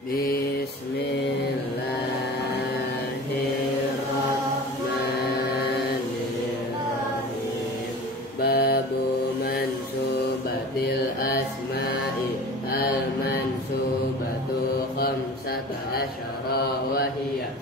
Bismillahirrahmanirrahim. Babu mansubatil asma'i al-mansubatu khamsata asyara wa hiya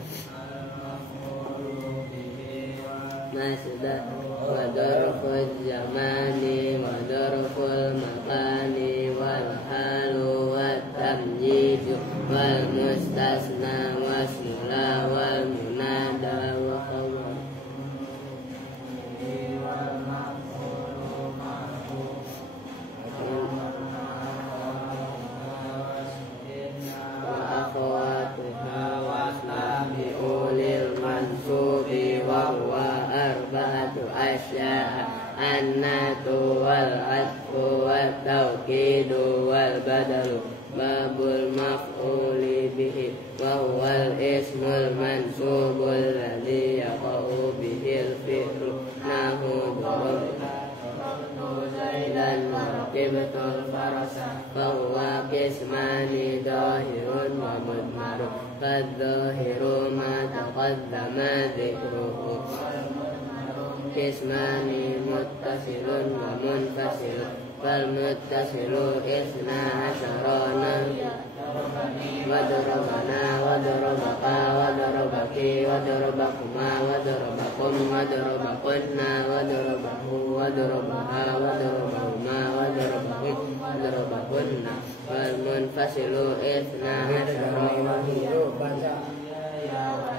masdar wa darful zamani wa darful makani wal halu wat tamjid wal mustasna wasmula wal munada wa khabar wa akhawatuha wasnabi ulil mansubi wa huwa arba'atu asya'a annatu wal atfu wat tawkidu wal badalu babul maf'uli bihi wa huwal ismul mansubul ladzi yaqa'u bihil fi'lu nahu darabtu zaidan rakibtul farasa fa huwa qismani dhahirun wa mudmarun fadh-dhahiru ma taqaddama dhikruhu qismani muttasilun wa munfasilun fal muttasilu isna asyarana wa darabana wa darabaka wa darabaki wa darabakuma wa darabakum wa darabakunna wa darabahu wa darabaha wa darabahuma wa darabahu wa darabakunna fal munfasilu isna asyarana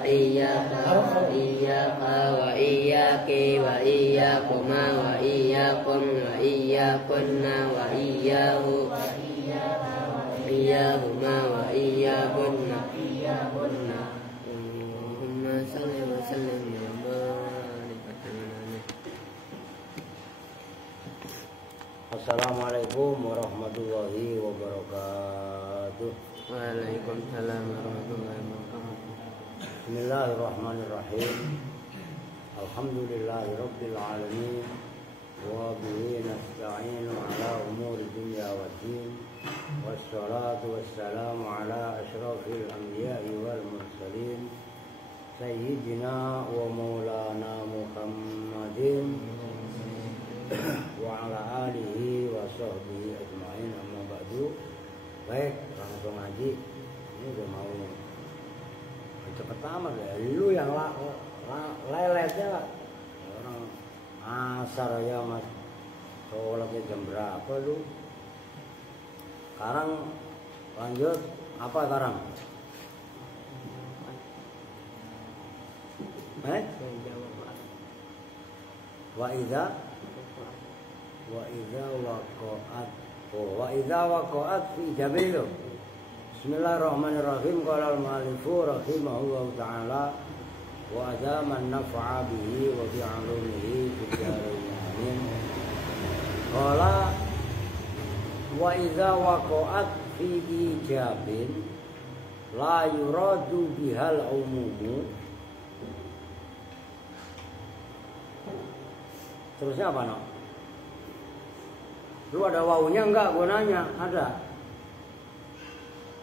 iyyaka wa iyyaki wa iyyakuma wa iyyakum wa iyyakunna wa iyyahu iyyahuma wa iyyahunna Allahumma shalli wa sallim wa barik. Assalamualaikum warahmatullahi wabarakatuh. Waalaikumsalam warahmatullahi wabarakatuh. Bismillahirrahmanirrahim. Alhamdulillahi rabbil alamin wa bihi nasta'inu ala umuri dunya waddin wassalatu wassalamu ala asyrafil anbiya'i wal mursalin sayyidina wa maulana Muhammadin wa ala alihi wa sahbihi ajma'in, amma ba'du. Baik, langsung ngaji. Ini udah mau cepet amat ya, lu yang leletnya lah. Orang asar ya mas, sholatnya jam berapa lu? Sekarang lanjut apa sekarang? Wa idza waqa'at fi jabil. Bismillahirrahmanirrahim. Qala al-mu'allifu rahimahullahu ta'ala wa adama an-naf'a bihi wa bi 'ulumihi fid dharain. Amin. Qala wa idza waqa'at fi ijabin la yuradu bihal umumu. Terusnya apa, no? Lu ada wawunya enggak? Gua nanya, ada.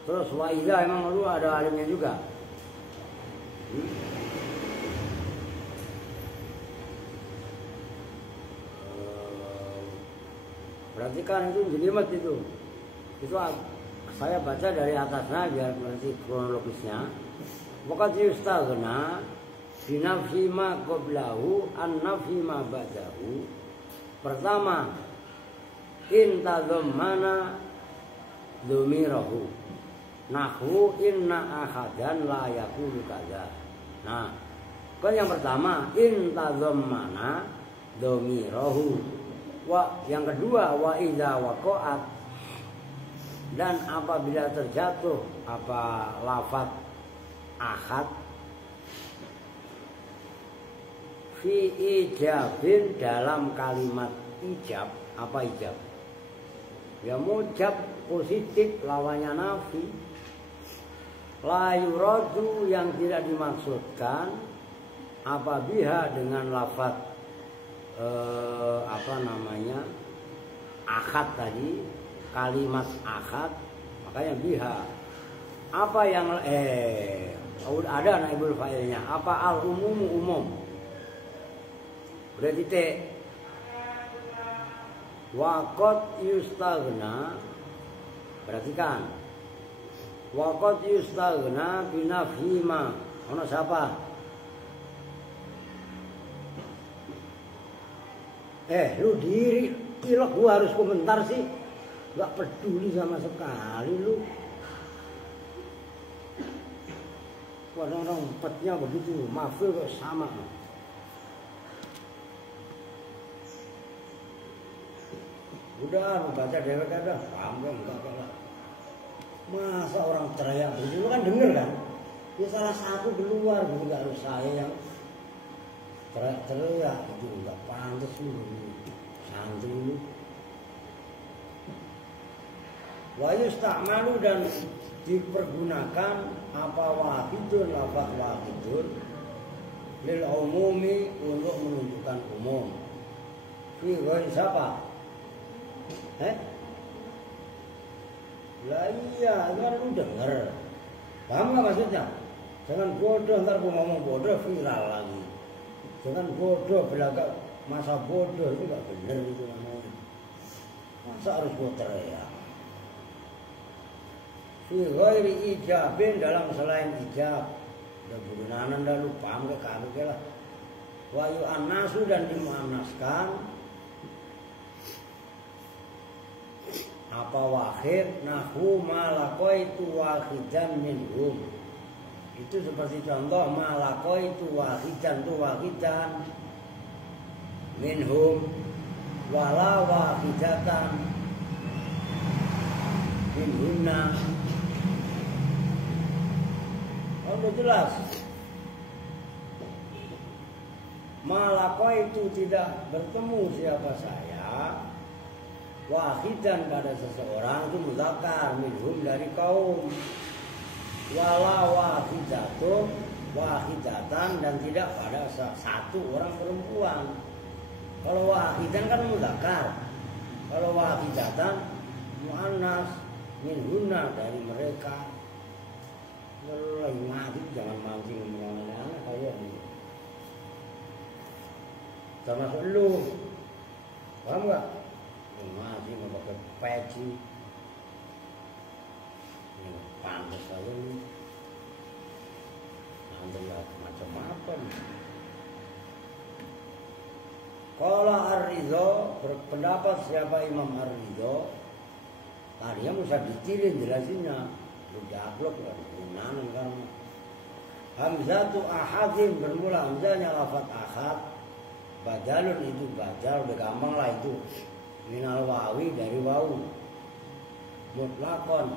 Terus wa idza emang lu ada alimnya juga? Perhatikan itu jelimet itu. Itu saya baca dari atasnya biar nanti kronologisnya. Waqad yustaghna bi nafsi ma qablahu an nafsi ma ba'dahu. Pertama, in tadhammana dhumirahu nahwu inna ahadan la yaqulu kadza. Nah, kan yang pertama in tadhammana dhumirahu. Yang kedua wa idza waqa'at, dan apabila terjatuh apa lafaz ahad fi ijabin dalam kalimat ijab. Apa ijab? Ya mujab positif lawannya nafi. La yuradu yang tidak dimaksudkan apabila dengan lafaz akad tadi, kalimat akad, makanya biha Apa yang ada naibul fa'ilnya. Apa al umumu umum. Berarti T. Waqad yustaghna. Perhatikan. Waqad yustaghna binafhi ma. Ono siapa? Lu diri ilok gua harus komentar sih. Gak peduli sama sekali lu. Kadang-kadang empatnya begitu, mafil kok sama. Udah membaca dewek ada, paham enggak lah. Masa orang teriak begitu, lu kan denger kan? Ya salah satu keluar, gitu gak harus saya yang teriak itu enggak pantas lu, santri lu. Wa yusta'malu dan dipergunakan apa wahidun lafaz wahidun lil umumi untuk menunjukkan umum. Fi ghairi siapa? Lah iya, kan lu denger. Paham gak maksudnya? Jangan bodoh, ntar gua ngomong bodoh viral lagi. Jangan bodoh, belakang masa bodoh itu gak bener itu namanya. Masa harus gua teriak? Fi ghairi ijabin dalam selain ijab. Udah gunanan dah lu paham ke kagak lah. Wa yu'annasu dan dimuannaskan apa wahid nahu malaqaitu wahidan minhum. Itu seperti contoh malaqaitu wahidan tu wahidan minhum wala wahidatan minhunna. Udah jelas. Malaqaitu tidak bertemu siapa saya wahidan pada seseorang itu muzakkar minhum dari kaum. Wala wahidatun wahidatan dan tidak pada satu orang perempuan. Kalau wahidan kan muzakkar. Kalau wahidatan muannas minhunna dari mereka. Kalau lagi mati jangan mancing anak-anak kalian. Termasuk lu. Paham gak? Masih mau pakai peci. Ini pantas aja nih. Nanti lihat macam apa nih. Kalau Ar-Ridho berpendapat siapa Imam Ar-Ridho, tadinya bisa ditilin jelasinnya. Udah blok lah, gunanan kan. Hamzatu ahadin bermula hamzahnya lafaz ahad. Badalun itu badal, udah gampang lah itu. Minal wawi dari wawu. Mutlakon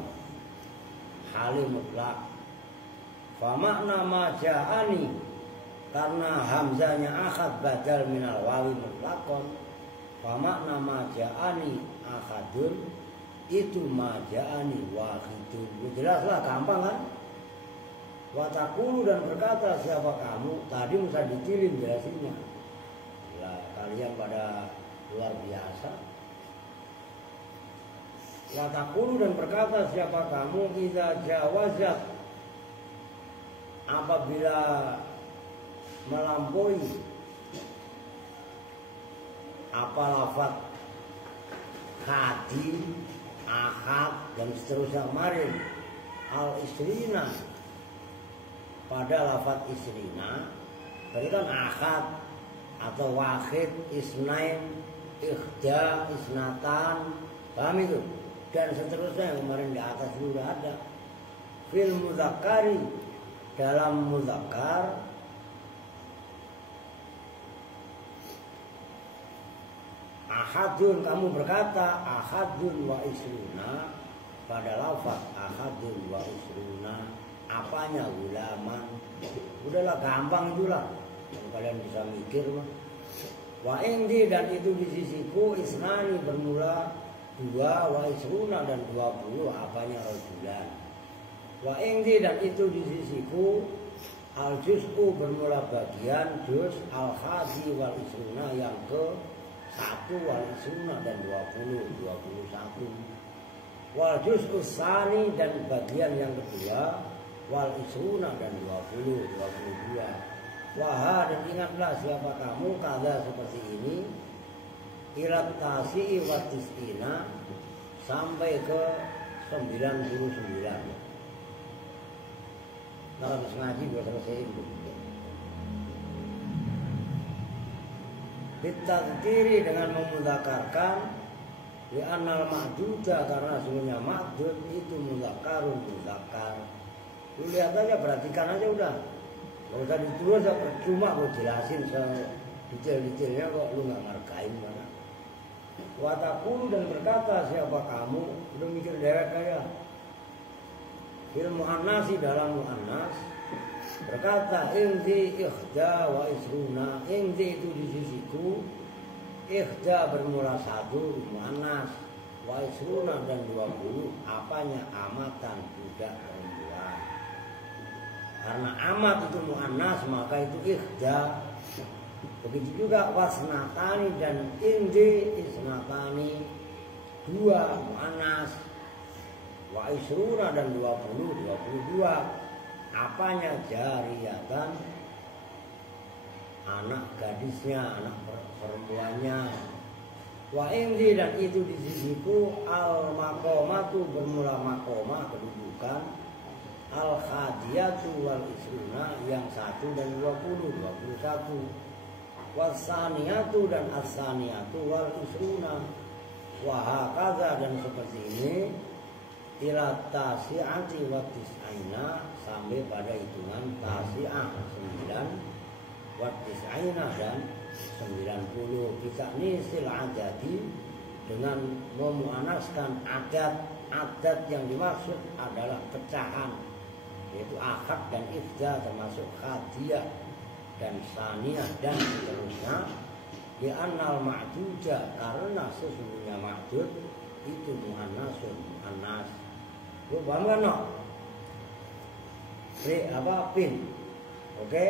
hali mutlak. Fa makna ma ja'ani karena hamzahnya akhad badal minal wawi mutlakon. Fa makna ma ja'ani akhadun itu ma ja'ani wahidun. Jelaslah gampang kan? Wa taqulu dan berkata siapa kamu? Tadi bisa ditilin jelasinnya. Lah kalian pada luar biasa. Wa taqulu dan berkata siapa kamu idza jawazat apabila melampaui apa lafaz hadi, ahad dan seterusnya kemarin al isrina pada lafaz isrina berarti kan ahad atau wahid, isnain, ikhda, isnatan, paham itu? Dan seterusnya yang kemarin di atas sudah ada. Fil muzakkari dalam muzakkar ahadun kamu berkata ahadun wa isruna pada lafaz ahadun wa isruna apanya gulaman. Udahlah gampang itulah. Yang kalian bisa mikir mah. Wa indi dan itu di sisiku isnani bermula 2 wa isruna dan 20 apanya rajulan. Wa indi dan itu di sisiku al juz'u bermula bagian juz al hadi wal isruna yang ke 1 wal isruna dan 20 21. wal juz'us tsani dan bagian yang kedua, wal isruna dan 22. Wah, dan ingatlah siapa kamu kada seperti ini ilat tasi'i wa tis'ina sampai ke 99. Nah, habis ngaji gue selesaiin dulu. Ditadkiri dengan memudzakarkan li annal ma'duda, karena sungguhnya ma'dud itu mudzakarun mudzakar. Lu lihat aja, perhatikan aja udah. Kalau usah ditulis ya percuma gue jelasin detail-detailnya kok lu nggak ngergain mana. Watakulu dan berkata siapa kamu, udah mikir dewek kayak fil mu'annasi dalam mu'annas berkata ingdi ikhda wa isruna, ingdi itu di sisiku, ikhda bermula 1 mu'annas, wa isruna dan 20 apanya amatan budak perempuan. Karena amat itu mu'annas maka itu ikhda. Begitu juga wasnatani dan indi isnatani 2 mu'annas, wa isruna dan 22 apanya jariyatan anak gadisnya, anak perempuannya. Wa indi dan itu di sisiku al makomatu bermula makomah kedudukan, al khadiyatu wal isruna yang 1 dan 21, wasaniyatu dan asaniyatu wal isruna, wahakaza dan seperti ini ila tasi'ati wa tis'aina sampai pada hitungan tasi'ah 9 wa tis'aina dan 90. Kita nisil adadi dengan memuanaskan adat yang dimaksud adalah pecahan, yaitu akad dan ifda termasuk khadiyah dan saniyah dan seterusnya. Di annal ma'duja karena sesungguhnya ma'dud itu muannasun muannas. Lu paham kan no? Pin. Oke?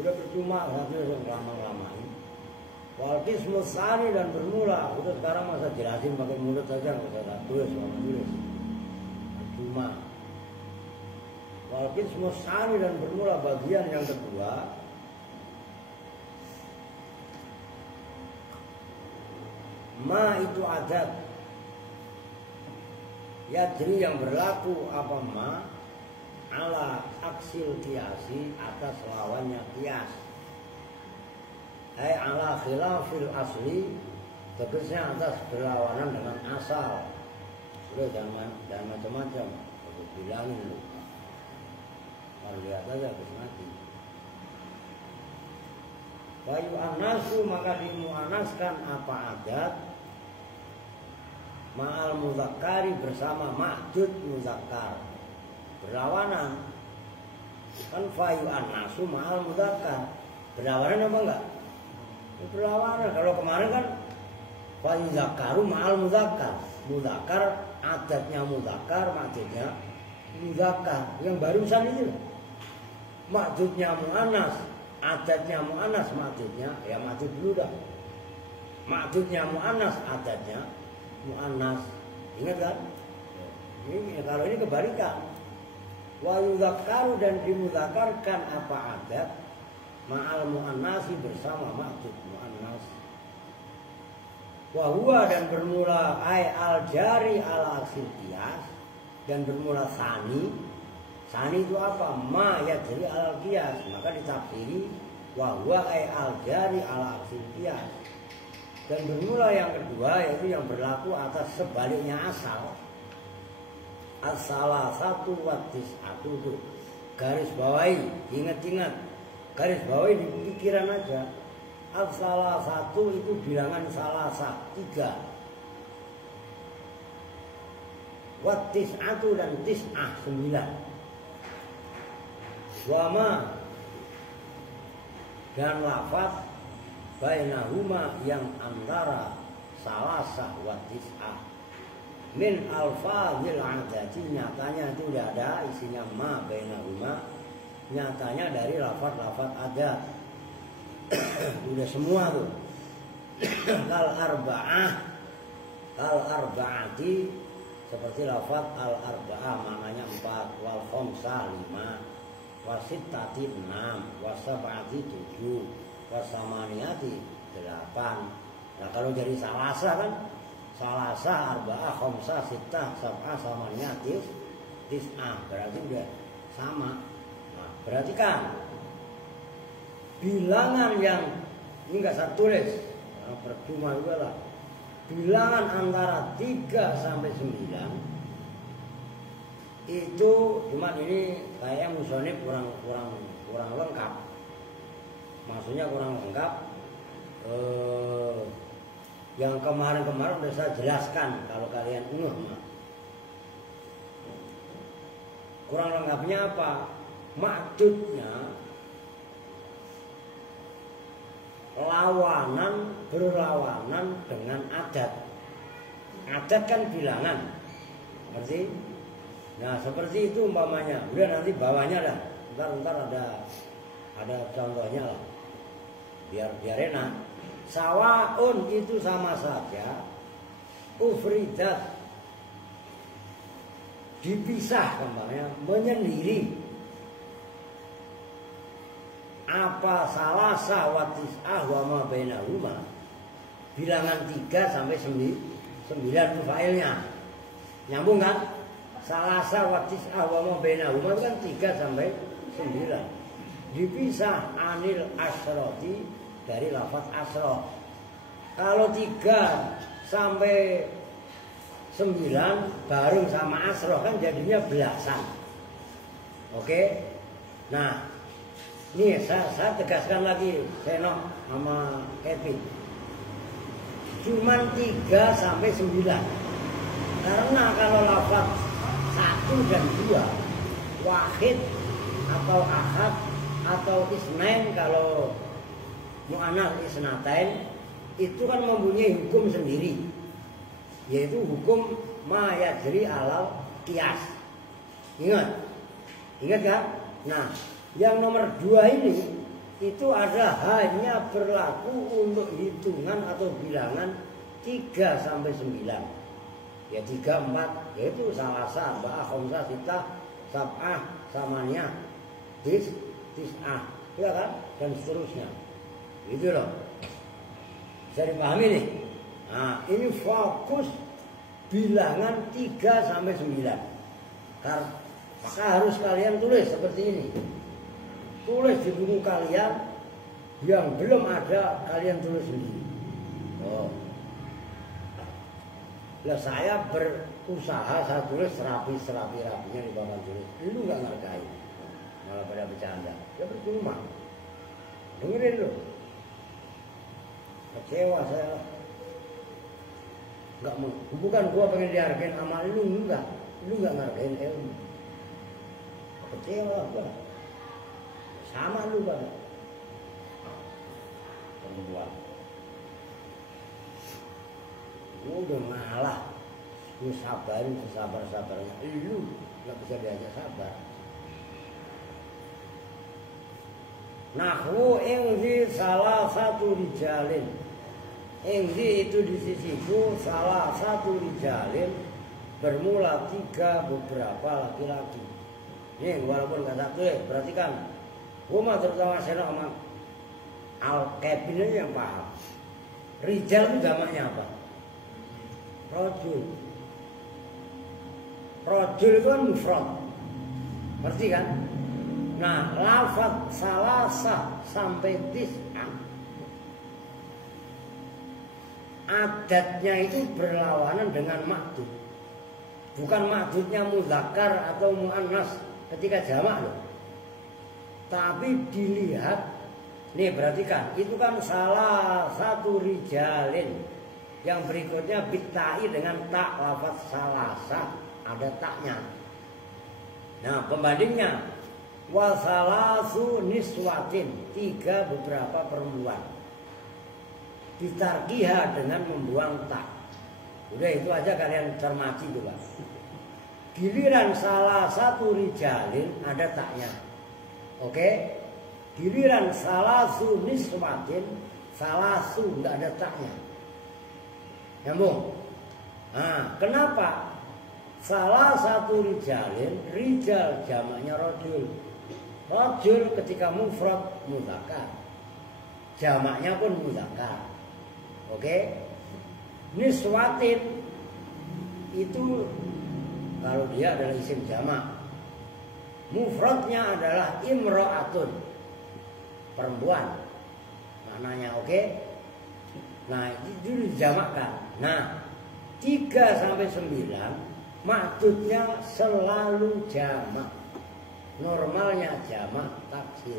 Udah percuma satu yang lama-lamain. Wal qismu tsani dan bermula. Udah sekarang masa jelasin pakai mulut saja enggak usah tulis. Percuma. Wal qismu tsani dan bermula bagian yang kedua. Ma itu adat. Yadri yang berlaku apa ma ala aksil kiasi atas lawannya kias. Hai ala khilafil asli tegasnya atas berlawanan dengan asal. Sudah dan macam-macam. Aku bilangin lu. Kalau lihat aja habis mati. Bayu anasu maka dimuanaskan apa adat ma'al muzakkari bersama ma'dud muzakkar berlawanan. Kan fayu anasu ma'al muzakkar berlawanan apa enggak? Berlawanan. Kalau kemarin kan fayu zakaru ma'al muzakkar, muzakkar adatnya muzakkar, ma'dudnya muzakkar. Yang barusan itu ma'dudnya mu'annas, adatnya mu'annas, ma'dudnya ya ma'dud dulu dah. Ma'dudnya mu'annas, adatnya mu'annas. Ingat kan? Ini kalau ini kebalikan. Wa yuzakkaru dan dimudzakarkan apa adat ma'al mu'annasi bersama ma'dud mu'annas. Wa huwa dan bermula ay al jari ala aksil qiyas dan bermula sani. Sani itu apa? Ma yajri al qiyas. Maka ditafsiri wa huwa ay al jari ala aksil qiyas. Dan bermula yang kedua yaitu yang berlaku atas sebaliknya asal. As-salah satu watis satu itu garis bawahi, ingat-ingat, garis bawahi di pikiran aja. As-salah satu itu bilangan salasa 3. Watis satu dan tis'ah 9. Wama dan lafaz bainahuma yang antara salasah wa tis'ah min alfazil adati nyatanya itu tidak ada isinya ma bainahuma, nyatanya dari lafaz-lafaz adat. Udah semua tuh. Kal arba'ah al-arba'ati seperti lafaz al-arba'ah maknanya 4, wal khamsa 5, wasittati 6, wasab'ati 7, wasamaniyati 8. Nah kalau dari salasa kan salasa, arba'ah, khamsa, sittah, sab'ah, samaniyati, tis'ah, berarti udah sama. Nah, berarti kan bilangan yang ini nggak saya tulis, percuma juga lah. Bilangan antara 3 sampai 9 itu cuman ini kayak musonib kurang lengkap. Maksudnya kurang lengkap. Yang kemarin-kemarin udah saya jelaskan kalau kalian ngeh. Kurang lengkapnya apa? Maksudnya berlawanan dengan adat. Adat kan bilangan, ngerti? Nah seperti itu umpamanya. Udah nanti bawahnya dah. Ntar ada contohnya lah. Biar enak. Sawaun itu sama saja. Ufridat dipisah kembali, menyendiri. Apa salasa wa tis'ah wa ma bainahuma, bilangan 3 sampai 9 itu failnya. Nyambung kan? Salasa wa tis'ah wa ma bainahuma kan 3 sampai 9. Dipisah anil asroti dari lafaz asrot. Kalau 3 sampai 9 bareng sama asroh kan jadinya belasan. Oke? Nah, ini saya tegaskan lagi, Seno sama Kevin. Cuman 3 sampai 9. Karena kalau lafaz 1 dan 2, wahid atau ahad atau isnain, kalau mu'annas isnatain, itu kan mempunyai hukum sendiri, yaitu hukum ma yajri alal qiyas. Ingat kan? Nah, yang nomor 2 ini itu ada hanya berlaku untuk hitungan atau bilangan 3 sampai 9. Ya 3, 4, yaitu salasa, arba'ah, khamsah, sittah, sab'ah, samaniyah, tis'ah, ya kan? Dan seterusnya. Itu loh. Bisa dipahami nih. Nah, ini fokus bilangan 3 sampai 9. Maka harus kalian tulis seperti ini. Tulis di buku kalian, yang belum ada kalian tulis sendiri. Oh. Lah saya berusaha, saya tulis rapi-rapinya di bawah tulis. Lu nggak ngerjain, malah pada bercanda. Ya percuma. Dengerin lu. Kecewa saya. Enggak mau. Bukan gua pengen dihargain sama lu, enggak. Lu enggak ngargain ilmu. Kecewa gua. Sama lu Bang. Perempuan. Gua udah ngalah. Gua sabarin sesabar-sabarnya. Lu enggak bisa diajak sabar. Nahwu ingzi salah satu rijalin. Ingzi itu di sisiku salah satu rijalin, bermula 3 beberapa laki-laki. Ini walaupun gak satu ya, perhatikan. Gue mah terutama Seno sama Al-Kevin aja yang paham. Rijal itu jamaknya apa? Rojul. Rojul itu kan mufrad. Ngerti kan? Nah, lafaz salasa sampai tis'ah adatnya itu berlawanan dengan maksud. Bukan maksudnya muzakkar atau muannas ketika jamak loh. Tapi dilihat, nih perhatikan, itu kan salah satu rijalin. Yang berikutnya bitai dengan tak, lafaz salasa ada taknya. Nah, pembandingnya wasalasu niswatin, 3 beberapa perempuan. Ditarkiha dengan membuang tak. Udah itu aja kalian cermati juga. Giliran salah satu rijalin ada taknya. Oke? Giliran salasu niswatin, salasu enggak ada taknya. Nyambung. Nah, kenapa? Salah satu rijalin, rijal jamaknya rojul. Rojul ketika mufrad mudzakkar, jamaknya pun mudzakkar. Oke? Niswatin itu kalau dia adalah isim jamak, mufradnya adalah imro'atun, perempuan maknanya. Oke? Nah, itu dijamakkan. Nah, 3 sampai 9 maksudnya selalu jamak. Normalnya jamak taksir.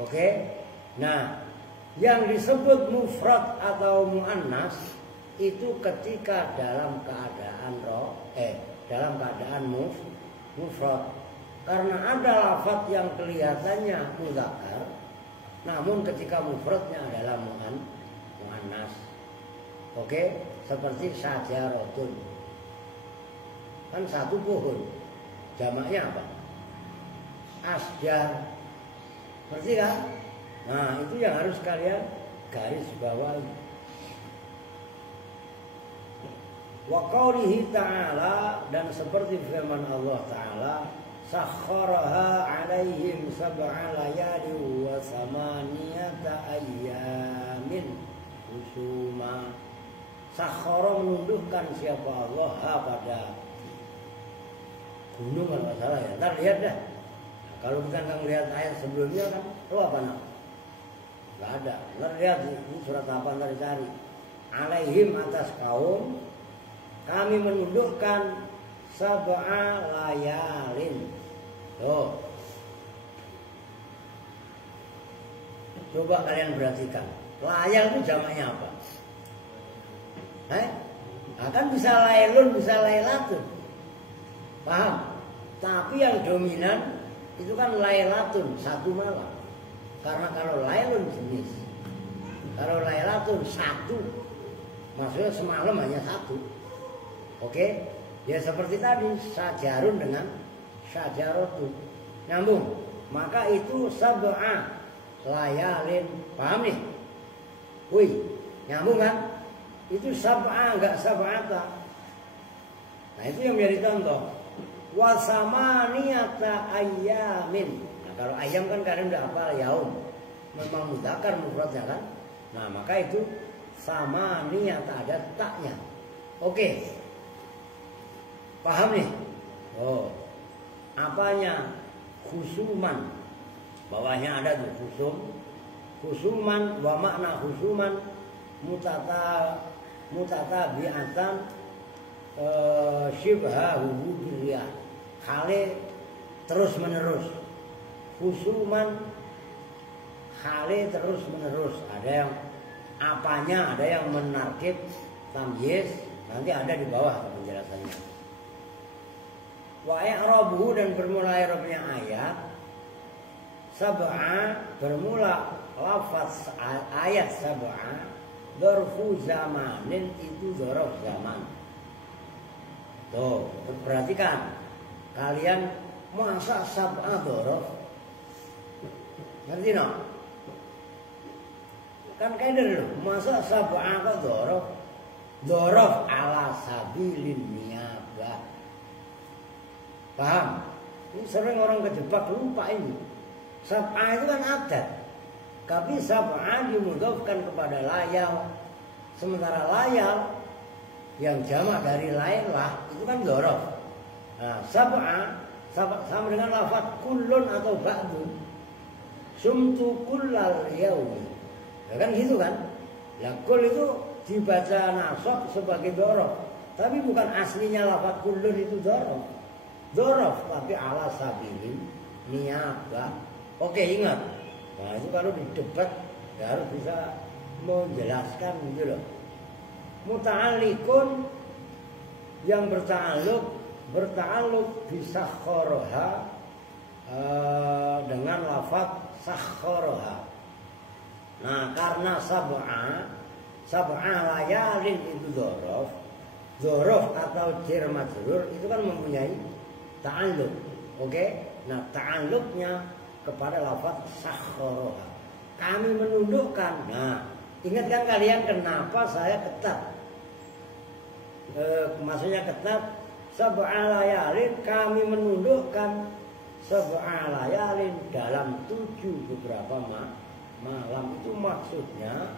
Oke? Nah, yang disebut mufrad atau muannas itu ketika dalam keadaan dalam keadaan mufrad. Karena ada lafaz yang kelihatannya mudzakkar, namun ketika mufradnya adalah muannas. Oke? Seperti syajaratun. Kan satu pohon. Jamaknya apa? Asjar. Ngerti kan? Nah, itu yang harus kalian garis bawahi. Wa qaulihi ta'ala, dan seperti firman Allah Ta'ala, sakharaha 'alaihim sab'a layalin wa samaniyata ayyamin husuma. Sakhara menundukkan siapa Allah pada gunung kalau nggak salah ya. Ntar lihat dah. Nah, kalau kita nggak melihat ayat sebelumnya kan, lo apa nak? Nggak ada. Ntar lihat ini surat apa, ntar dicari. Alaihim, atas kaum kami menundukkan sab'a layalin. Tuh. Coba kalian perhatikan. Layal itu jamaknya apa? Akan bisa lailun, bisa lailatun. Paham? Tapi yang dominan itu kan lailatun, satu malam. Karena kalau lailun jenis, kalau lailatun satu, maksudnya semalam hanya satu. Oke? Ya seperti tadi, sajarun dengan syajaratun. Nyambung. Maka itu sab'a layalin. Paham nih? Wih, nyambung kan? Itu sab'a, enggak sab'ata. Nah, itu yang menjadi contoh. Wasamaniyata ayyamin. Nah, kalau ayam kan kalian udah hafal yaum. Memang mudzakkar mufradnya kan. Nah, maka itu samaniyata, ada taknya. Oke. Paham nih? Oh. Apanya? Khusuman. Bawahnya ada tuh khusum. Khusuman wa makna khusuman mutatabi'atan syibhahu birriyah. Khale terus menerus. Khusuman khale terus menerus. Ada yang apanya, ada yang menarkib tamyiz, nanti ada di bawah penjelasannya. Wa i'rabuhu, dan bermula i'rabnya ayat sab'a, bermula lafaz ayat sab'a dzarfu zamanin, itu dzaraf zaman. Tuh, perhatikan. Kalian masa sab'a dzaraf? Ngerti no? Kan kaidah dulu. Masa sab'a kok dzaraf? Dzaraf ala sabilin niyabah. Paham? Ini sering orang kejebak, lupa ini. Sab'a itu kan adat. Tapi sab'a dimudhafkan kepada layal. Sementara layal yang jamak dari lailah itu kan dzaraf. Nah, sab'a sama dengan lafaz kullun atau ba'dun. Sumtu kullal yaumi. Ya kan gitu kan? Ya kul itu dibaca nasab sebagai dzaraf. Tapi bukan aslinya lafaz kullun itu dzaraf. Dzaraf tapi ala sabilin niyabah. Oke, ingat. Nah, itu kalau di debat ya harus bisa menjelaskan gitu loh. Muta'alliqun, yang berta'alluq bisakharaha, dengan lafaz sakharaha. Nah, karena sab'a layalin itu dzaraf atau jar majrur itu kan mempunyai ta'alluq. Oke? Nah, ta'alluqnya kepada lafaz sakharaha. Kami menundukkan. Nah, ingatkan kalian kenapa saya ketat? maksudnya tetap sab'a layalin, kami menundukkan sab'a layalin dalam 7 beberapa malam. Itu maksudnya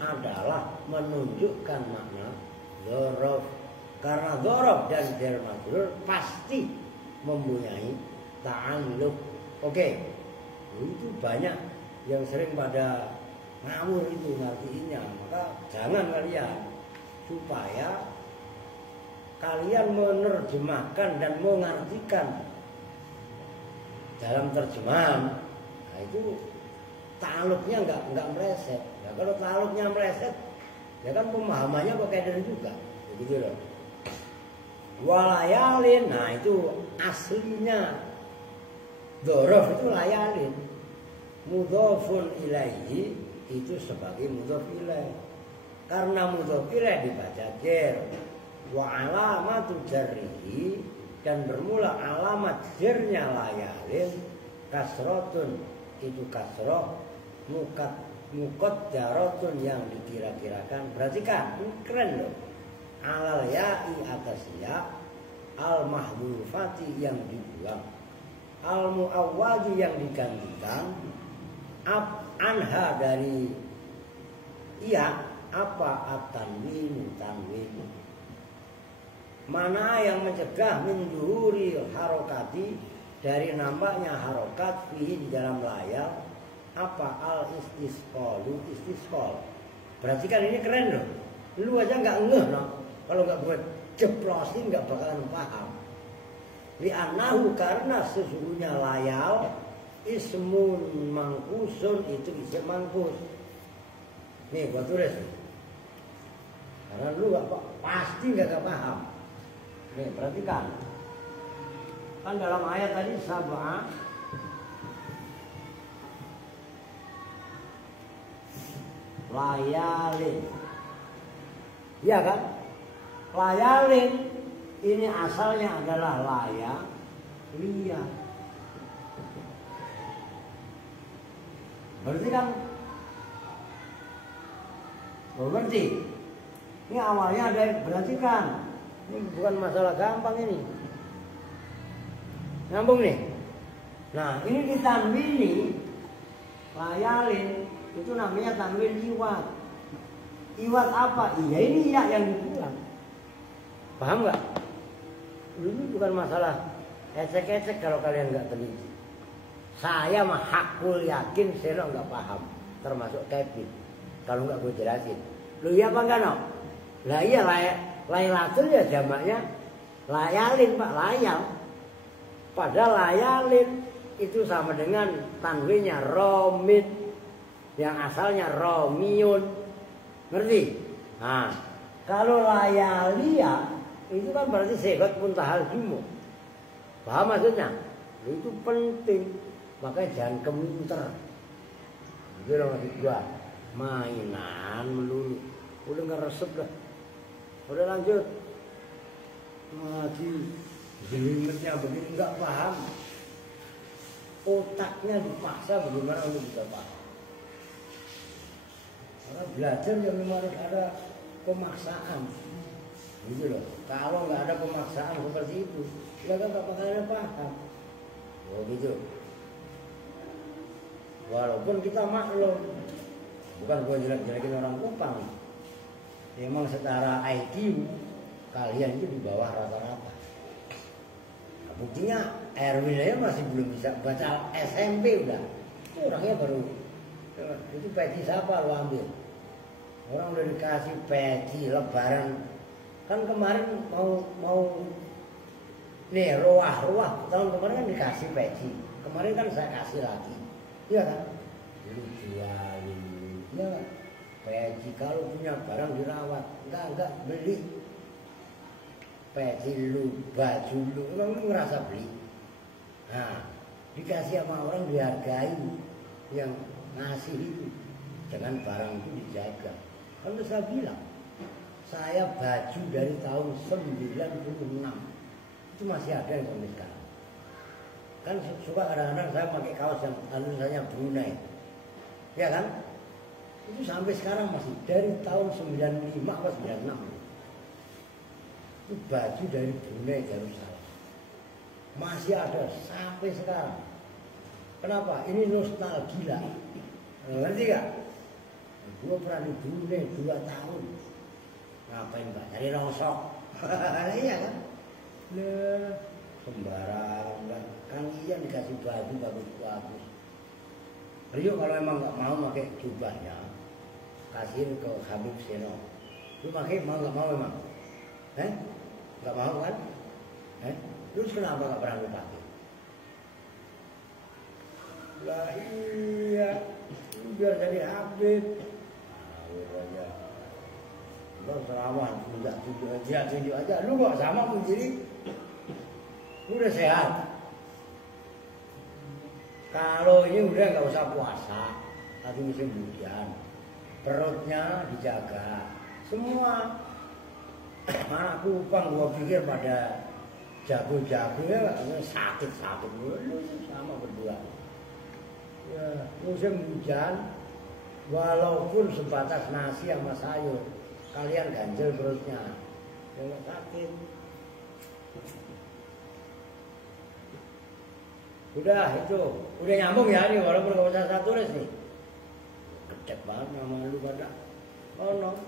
adalah menunjukkan makna dzaraf. Karena dzaraf dan jar majrur pasti mempunyai ta'alluq. Oke. Itu banyak yang sering pada ngawur itu ngertiinnya. Maka jangan kalian, supaya kalian menerjemahkan dan mengartikan dalam terjemahan. Nah itu ta'alluqnya enggak meleset. Nah, kalau ta'alluqnya meleset, ya kan pemahamannya pakai dari juga. Begitu loh. Walayalin, nah itu aslinya dzaraf itu layalin. Mudhofun ilaihi itu sebagai mudhof ilaih. Karena mudhof ilaih dibaca jar. Wa alamatu jarrihi, dan bermula alamat jarnya layalin kasrotun, itu kasroh, muqaddaratun yang dikira-kirakan. Perhatikan, ini keren loh. Alal ya'i atas ya, al mahdhufati yang dibuang, al muawwadi yang digantikan, anha dari iya, apa at-tanwin. Mana yang mencegah min zuhuri harokati, dari nampaknya harokat fihi di dalam layar, apa al istisqol. Perhatikan ini keren loh. Lu aja nggak ngeh no. Kalau nggak buat jeplosin nggak bakalan paham. Li'annahu, karena sesungguhnya layal ismun mangkusun, itu isim mangkus. Nih gua tulis. Karena lu pasti nggak paham. Nih perhatikan. Kan dalam ayat tadi sab'a layalin. Iya kan? Layalin ini asalnya adalah lia. Berarti kan? Berarti ini awalnya ada, perhatikan. Ini bukan masalah gampang ini. Nyambung nih. Nah, ini ditanwini layalin, itu namanya tanwin iwat. Iwat apa? Iya, ini ya yang dibuang. Paham nggak? Ini bukan masalah ecek-ecek kalau kalian nggak teliti. Saya mah hakul yakin saya nggak paham, termasuk Kevin. Kalau nggak gue jelasin. Lu iya apa enggak no? Lah iya, laylatul ya jamaknya layalin pak, layal. Padahal layalin itu sama dengan tanwinnya romit, yang asalnya romiun. Ngerti? Nah, kalau layalia itu kan berarti sebat muntahal jumu. Paham maksudnya? Itu penting. Makanya jangan keminter. Itu loh maksud gua. Mainan melulu. Udah ngeresep dah. Udah lanjut. Ngaji. Jelimetnya begini nggak paham. Otaknya dipaksa bagaimana untuk bisa paham. Karena belajar yang memang harus ada pemaksaan. Gitu loh. Kalau nggak ada pemaksaan seperti itu, ya nggak bakalan paham. Oh gitu. Walaupun kita maklum, bukan gue jelek-jelekin orang Kupang. Memang secara IQ kalian itu di bawah rata-rata. Nah, buktinya Erwin aja masih belum bisa baca SMP udah. Orangnya baru itu peci siapa lo ambil? Orang udah dikasih peci lebaran. Kan kemarin mau nih ruah tahun kemarin kan dikasih peci. Kemarin kan saya kasih lagi. Iya kan? Lu jualin. Iya kan? Peci kalau punya barang dirawat, enggak beli. Peci lu, baju lu, lu ngerasa beli. Nah, dikasih sama orang dihargai, yang ngasih itu, dengan barang itu dijaga. Kan udah saya bilang, saya baju dari tahun 96 itu masih ada yang sampai sekarang. Kan suka kadang-kadang saya pakai kaos yang tulisannya Brunei, ya kan? Itu sampai sekarang masih dari tahun 95 atau 96. itu baju dari Brunei Darussalam. Masih ada sampai sekarang. Kenapa? Ini nostalgia. Ngerti gak? Gue pernah di Brunei 2 tahun. Ngapain Pak? Cari rosok. Iya kan? Nah, sembarang kan iya dikasih baju bagus-bagus. Rio kalau emang nggak mau pakai jubahnya, kasihin ke Habib Seno. Lu pakai mau nggak mau emang? Nggak mau kan? Terus kenapa nggak pernah lu pakai? Lah iya, biar jadi Habib. Aja. Lu serawan, tunjuk aja. Lu kok sama sendiri? Lu udah sehat. Kalau ini udah nggak usah puasa, tapi musim hujan, perutnya dijaga, semua. Anak kupang gua pikir pada jago-jago ya, sakit-sakit lu sama berdua. Ya, musim hujan, walaupun sebatas nasi sama sayur, kalian ganjel perutnya, jangan sakit. Udah itu, udah nyambung ya nih walaupun gak usah saya tulis nih. Kecek banget nama lu pada. Oh no.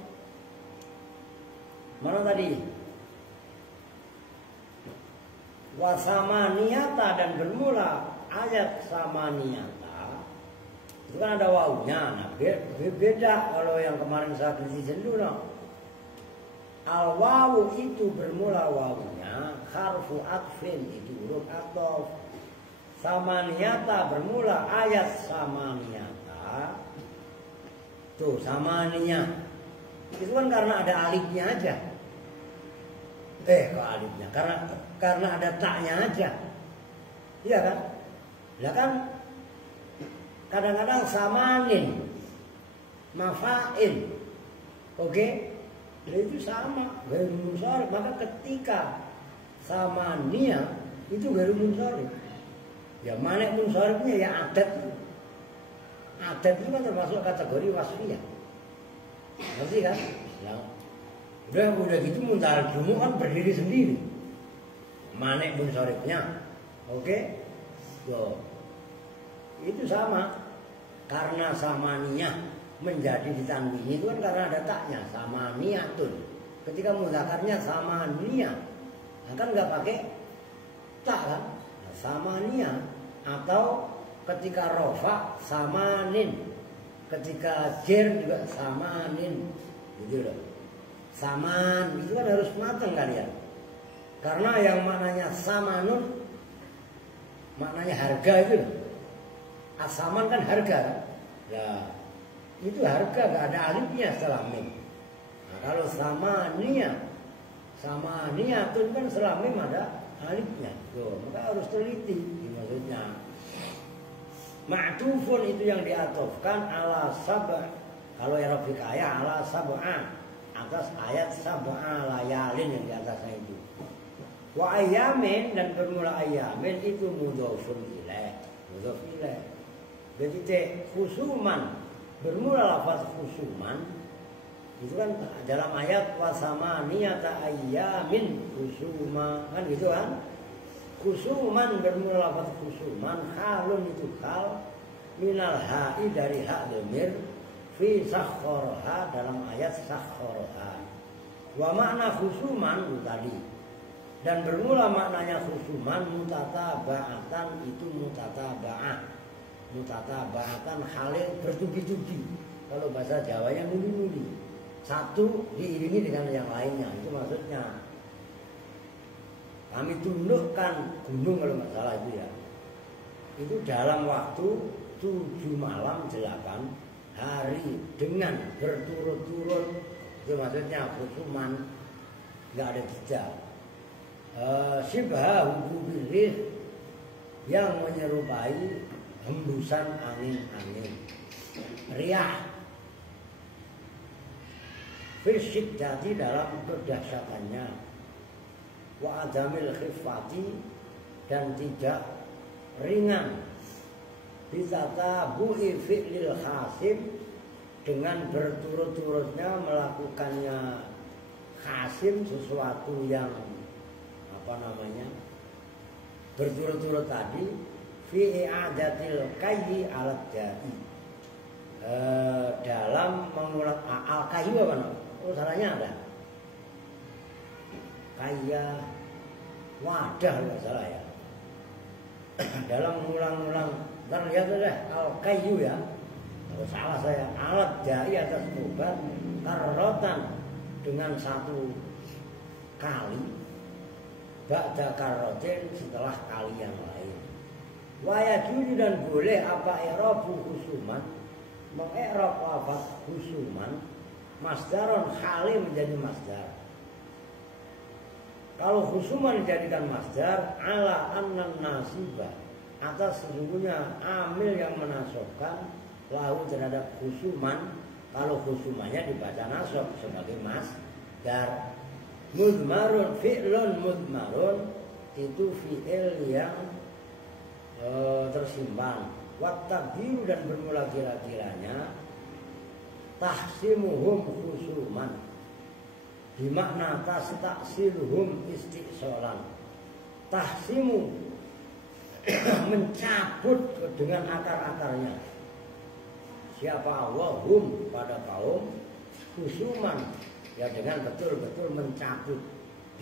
Mana tadi? Wasamaniyata dan bermula ayat samaniyata. Itu kan ada wawunya. Nah, beda kalau yang kemarin saya kritisin dulu. No. Al wawu itu bermula wawunya, harfu atfin itu huruf ataf. Samaniyata bermula ayat samaniyata. Tuh samaniyah. Itu kan karena ada alifnya aja. Kok alifnya? Karena ada taknya aja. Iya kan? Lah kan kadang-kadang samanin, mafain. Oke? Itu sama, ghairul munsharif. Maka ketika samaniyah itu ghairul munsharif. Ya mana munsharifnya ya adat. Adat itu kan termasuk kategori wasfiyah. Ngerti kan? Ya. Udah gitu muntarik jumu kan berdiri sendiri. Mana munsharifnya. Oke? Tuh. Itu sama. Karena samaniyah menjadi ditanwini itu kan karena ada taknya. Samaniyatun. Ketika mudzakarnya samaniyah. Nah, kan nggak pakai tak kan? Samaniyah. Atau ketika rofa samanin, ketika jer juga samanin, gitu loh. Saman itu kan harus matang kalian, karena yang maknanya samanun, maknanya harga itu loh. Asaman kan harga kan, ya itu harga gak ada alifnya setelah mim. Nah, kalau samaniyah itu kan setelah mim ada alifnya, tuh maka harus teliti maksudnya. Ma'tufun itu yang diatofkan ala sab'a. Kalau ya Rafiqaya ala sab'a, atas ayat sab'a layalin yang di atasnya itu. Wa ayamin dan bermula ayamin itu mudhofun ilaih. Mudhof ilaih. Jadi khusuman bermula lafaz khusuman itu kan dalam ayat wasamaniyata ayamin khusuma kan gitu kan. Khusuman bermula lafaz khusuman halun itu hal minal ha'i dari hak dhamir fi sakhorha dalam ayat sakhorha. Wa makna khusuman itu tadi. Dan bermula maknanya khusuman mutataba'atan itu mutataba'ah. Mutataba'atan halil bertubi-tubi. Kalau bahasa Jawanya nuli-nuli. Satu diiringi dengan yang lainnya, itu maksudnya. Kami tundukkan gunung kalau nggak salah itu ya. Itu dalam waktu 7 malam 8 hari dengan berturut-turut. Itu maksudnya khusuman nggak ada jeda. Syibha hububirih yang menyerupai hembusan angin-angin. Riyah fisik jadi dalam kedahsyatannya. Wa adamil khifati dan tidak ringan bitatabu'i fi'lil hasib dengan berturut-turutnya melakukannya khasim sesuatu yang apa namanya berturut-turut tadi fi i'adatil kayyi alat da'i, dalam mengulang al kayyu apa no? Oh salahnya ada kaya wadah nggak salah ya. Dalam mengulang-ulang terlihat sudah al kayyu ya. Kalau salah saya alat da'i atas obat karotan dengan satu kali ba'da karotin setelah kali yang lain. Wayajuni dan boleh apa i'rabu khusuman, mengi'rab lafaz khusuman masdaron khali menjadi masdar. Kalau khusuman dijadikan masdar ala annan nasibah, atas sesungguhnya amil yang menasobkan lahu terhadap khusuman. Kalau khusumannya dibaca nasab sebagai masdar. Mudmarun fi'lun mudmarun itu fi'il yang tersimpan. Wattabiru dan bermula kira-kiranya tahsimuhum khusuman bimakna taksiluhum istiqsolan. Tahsimu mencabut dengan akar-akarnya. Siapa Allah hum pada kaum khusuman ya dengan betul-betul mencabut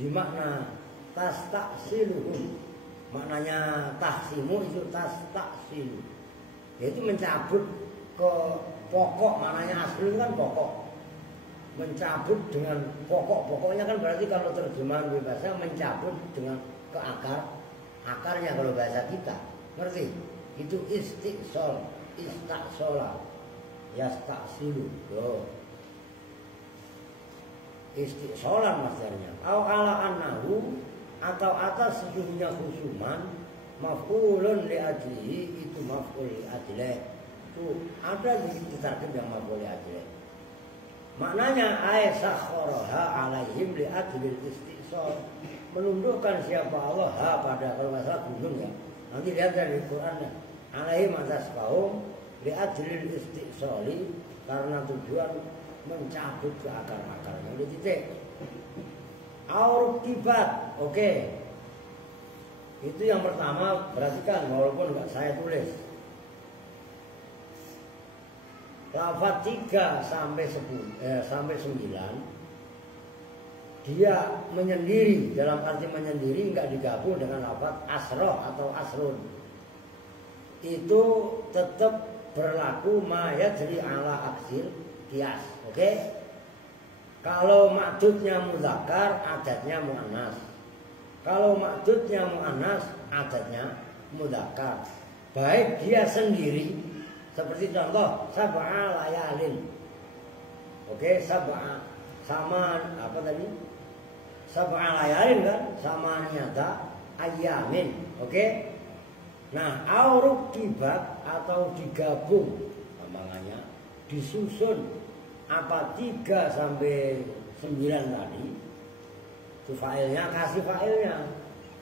bimakna taksiluhum. Maknanya tahsimu itu taksilu, yaitu mencabut ke pokok. Maknanya asli kan pokok, mencabut dengan pokok-pokoknya kan berarti kalau terjemahan bahasa mencabut dengan ke akarnya kalau bahasa kita ngerti itu istiqsol istaksola yastaksilu istiqsolan maksudnya au ala annahu atau atas sesungguhnya khusuman maf'ulun li ajlihi itu maf'ul li ajlih itu ada di tarkib yang maf'ul li ajlih. Maknanya aisakharaha alaihim li ajlil istiqsal, menundukkan siapa Allah ha pada kalau masalah gunung ya. Nanti lihat dari Quran ya. Alaihim atas kaum li ajlil istiqsali karena tujuan mencabut ke akar-akarnya. Udah titik. Auruk tibat, oke. Itu yang pertama, perhatikan walaupun nggak saya tulis. Lafaz 3 sampai 9 dia menyendiri, dalam arti menyendiri nggak digabung dengan lafaz asroh atau asrun. Itu tetap berlaku mayat jadi ala aksil kias, oke? Kalau ma'dudnya mudzakkar, adatnya muannas. Kalau ma'dudnya muannas, adatnya mudzakkar. Baik dia sendiri, seperti contoh sab'a layalin. Oke, sab'a sama apa tadi? Sab'a layalin kan, sama niata ayamin. Oke? Nah, auruk tibat atau digabung, namanya disusun. Apa 3 sampai 9 tadi itu failnya, kasih failnya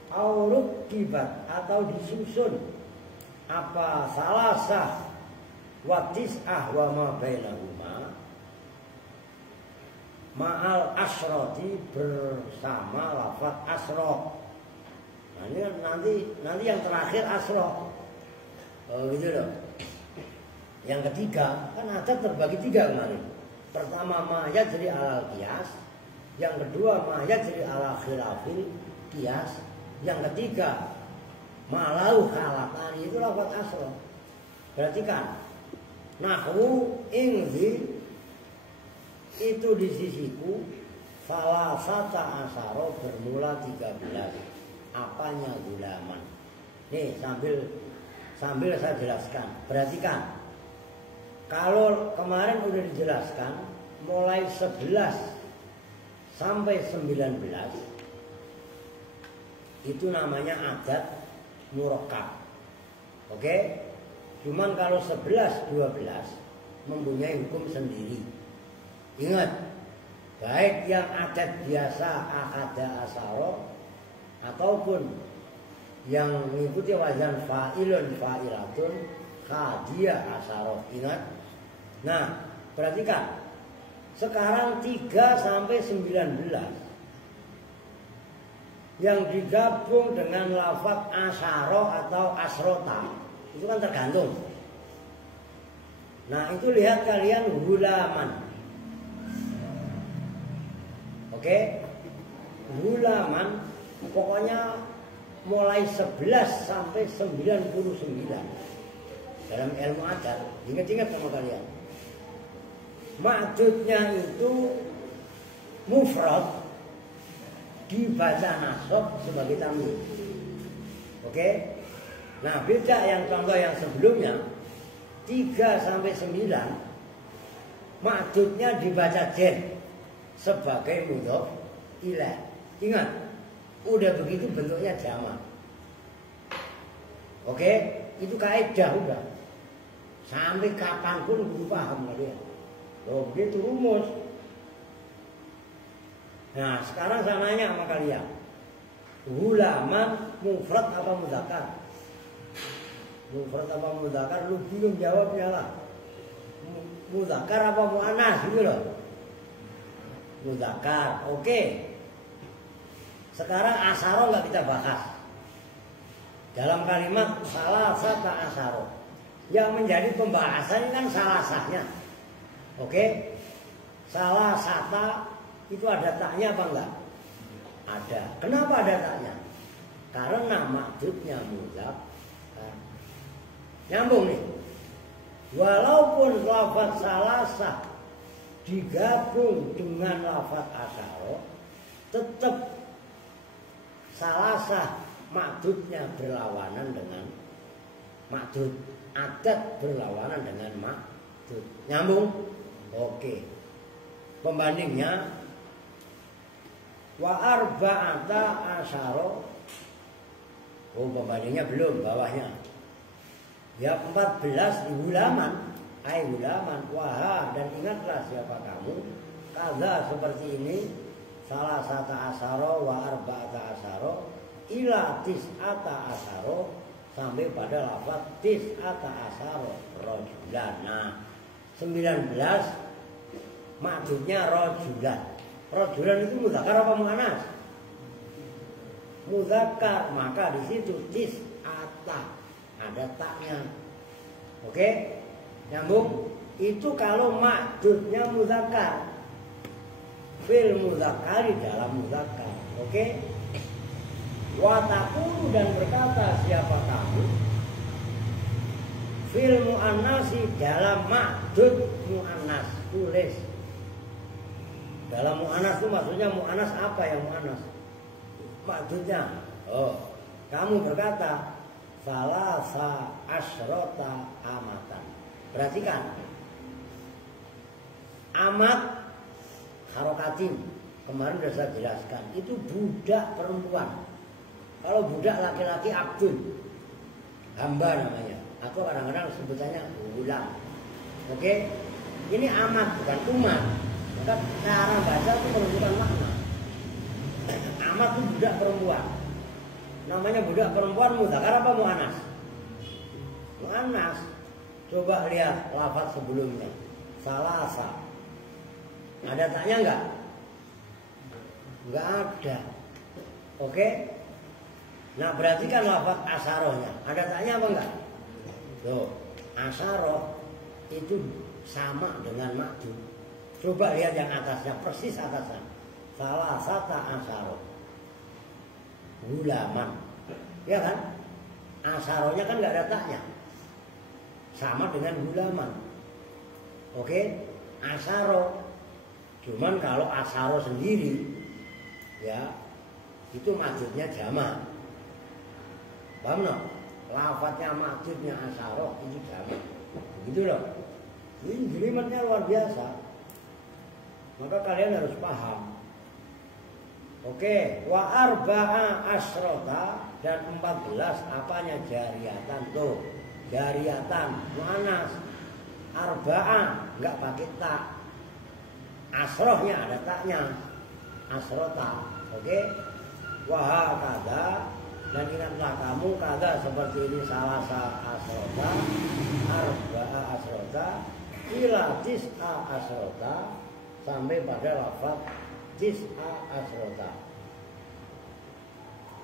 auruk kibat atau disusun apa salasah watis'ah wa ma bainahuma ma'al asroti bersama lafaz asroh. Nah ini nanti yang terakhir asroh gitu loh. Yang ketiga kan ada terbagi 3 kemarin. Pertama mayat jadi ala kias, yang kedua mayat jadi ala khilafil kias, yang ketiga malau khalatan itu lafaz asroh. Perhatikan nahwu ingzi itu di sisiku falasata asaro bermula 13. Apanya gulaman? Nih sambil saya jelaskan. Perhatikan. Kalau kemarin udah dijelaskan mulai 11 sampai 19 itu namanya adat murakkab. Oke? Cuman kalau 11 12 mempunyai hukum sendiri. Ingat, baik yang adat biasa ahada asaro ataupun yang mengikuti wazan fa'ilun fa'ilatun hadiyah asaro. Ingat. Nah, perhatikan. Sekarang 3 sampai 19 yang digabung dengan lafaz asyaro atau asrota itu kan tergantung. Nah itu lihat kalian hulaman. Oke, hulaman pokoknya mulai 11 sampai 99 dalam ilmu adat. Ingat-ingat sama kalian. Maksudnya itu mufrad dibaca nasab sebagai tamyiz. Oke? Nah, beda yang contoh yang sebelumnya 3 sampai 9 maksudnya dibaca jen sebagai mudhof ilaih. Ingat, udah begitu bentuknya jamak. Oke? Itu kaidah udah. Sampai kapanpun guru paham kalian. Loh, begitu rumus. Nah, sekarang saya nanya sama kalian. Hulaman mufrad apa mudzakkar? Mufrad apa mudzakkar? Lu bingung jawabnya lah. Mudzakkar apa muannas gitu loh. Mudzakkar. Oke. Sekarang asyara enggak kita bahas. Dalam kalimat salasata asyara. Yang menjadi pembahasan kan salasahnya. Oke. Salasata itu ada taknya apa enggak? Ada. Kenapa ada taknya? Karena maksudnya mudzakkar. Nyambung nih. Walaupun lafaz salasah digabung dengan lafaz asyara, tetap salasah maksudnya berlawanan dengan maksud. Adat berlawanan dengan maksud. Nyambung? Oke. Pembandingnya wa arba'ata asyara. Oh, pembandingnya belum, bawahnya. Ya 14 di hulaman, ai hulaman wah, dan ingatlah siapa kamu kaza seperti ini salasata asyara wa arba'ata asyara ila tis'ata asyara sampai pada lafaz tis'ata asyara rajulan. Nah, 19 maksudnya rajulan. Rajulan itu mudzakkar apa muannas? Mudzakkar, maka di situ tis'ata ada taknya. Oke? Nyambung? Itu kalau maksudnya mudzakkar. Fil mudzakkari dalam mudzakkar. Oke? Wa taqulu dan berkata siapa kamu? Fil muannasi dalam maksud muannas. Tulis. Dalam mu'anas itu maksudnya mu'anas apa yang mu'anas? Maksudnya, oh, kamu berkata salasa asyrota amatan. Perhatikan. Amat harokatin. Kemarin sudah saya jelaskan. Itu budak perempuan. Kalau budak laki-laki abdul. Hamba namanya. Atau kadang-kadang sebutannya gulam. Oke? Ini amat bukan umat. Maka cara baca itu menunjukkan makna. Amat itu budak perempuan. Namanya budak perempuan mudzakkar apa muannas? Muannas. Coba lihat lafaz sebelumnya. Salasa. Ada taknya enggak? Enggak ada. Oke? Nah, berarti kan lafaz asarohnya. Ada taknya apa enggak? Tuh, asaroh itu sama dengan maksud. Coba lihat yang atasnya, persis atasnya. Salasata asyara. Hulaman. Ya kan? Asaronya kan nggak ada taknya. Sama dengan hulaman. Oke? Asaro. Cuman kalau asaro sendiri, ya, itu maksudnya jamak. Paham no? Lafadznya maksudnya asaro itu jamak. Begitu loh. Ini jelimetnya luar biasa. Maka kalian harus paham. Oke, wa arba'a asrota dan 14 apanya jariyatan tuh. Jariyatan muannas. Arba'a enggak pakai tak. Asrohnya ada taknya. Asrota. Oke? Wa kada dan ingatlah kamu kada seperti ini salasa asrota, arba'a asrota, ila tis'a asrota sampai pada lafaz tis'a asrota.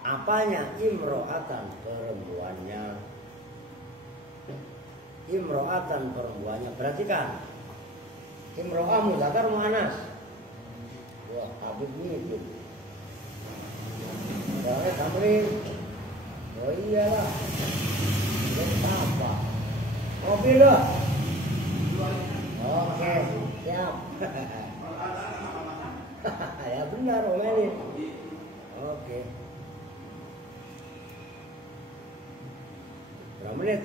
Apanya? Imro'atan, perempuannya. Imro'atan, perempuannya. Perhatikan, imro'ah mudzakkar muannas. Wah, habis itu. Soalnya Tamrin. Oh iyalah. Belum apa. Mobil loh. Oke, siap. Ya benar, omelin. Oke. Berapa menit?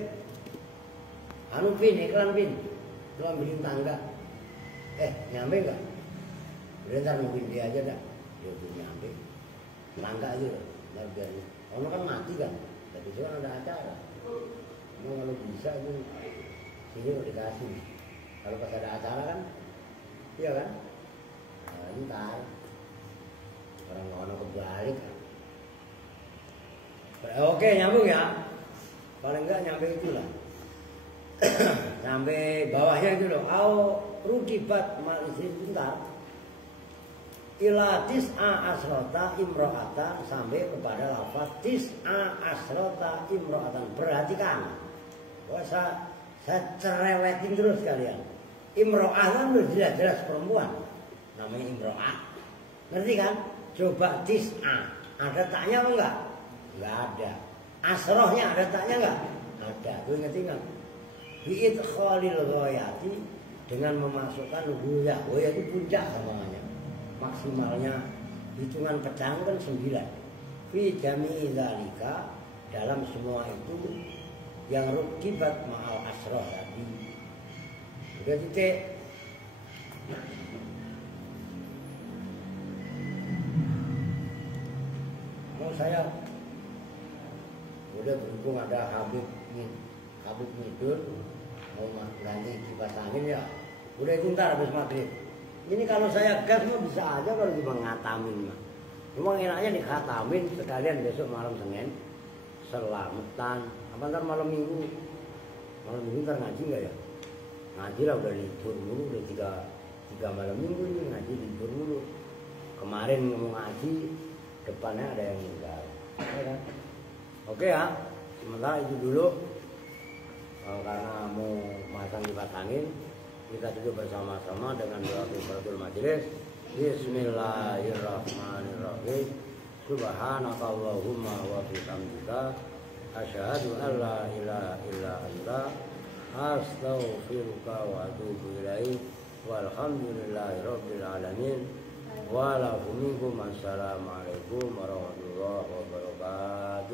Anu Pin, iklan Pin. Lu ambilin tangga. Nyampe enggak? Udah ntar nungguin dia aja dah. Dia udah nyampe. Tangga aja loh. Ntar biar. Ono kan mati kan. Tapi itu kan ada acara. Kalau bisa itu sini udah dikasih. Kalau pas ada acara kan, iya kan? Nah, ntar orang kebalik kan. Oke, nyambung ya. Paling enggak nyampe itulah. Sampai bawahnya itu loh. Au rukibat malisin bentar. Ila tis'a asrota imro'atan, sampai kepada lafaz tis'a asrota imro'atan. Perhatikan. Wah, saya cerewetin terus kalian. Imro'ah kan udah jelas-jelas perempuan. Namanya imro'ah. Ngerti kan? Coba tis'a. Ada taknya apa enggak? Enggak ada. Asrohnya ada taknya enggak? Ada. Tuh ngerti kan? Bi'idkhalil ghayati, dengan memasukkan goyah. Goyah itu puncak namanya. Maksimalnya hitungan pecahan kan 9. Fi jami'i dzalika, dalam semua itu yang rukibat ma'al asroh tadi. Udah titik. Mau saya udah berhubung ada Habib Midun mau ganti kipas angin ya. Udah itu ntar habis maghrib. Ini kalau saya gas mah bisa aja kalau cuma ngatamin mah. Cuma enaknya dikatamin sekalian besok malam Senin. Selamatan. Apa ntar malam Minggu? Malam Minggu ntar ngaji nggak ya? Ngaji lah udah libur dulu, udah tiga malam Minggu ini ngaji libur dulu. Kemarin ngomong ngaji, depannya ada yang meninggal. Ya kan? Oke ya, sementara itu dulu. Karena mau masang kipas angin, kita duduk bersama-sama dengan doa kifaratul majelis. Bismillahirrahmanirrahim. Subhanakallahumma wa bihamdika asyhadu an la ilaha illa anta astaghfiruka wa atubu ilaik. Walhamdulillahirabbil alamin. Wa lakum minkum assalamualaikum warahmatullahi wabarakatuh.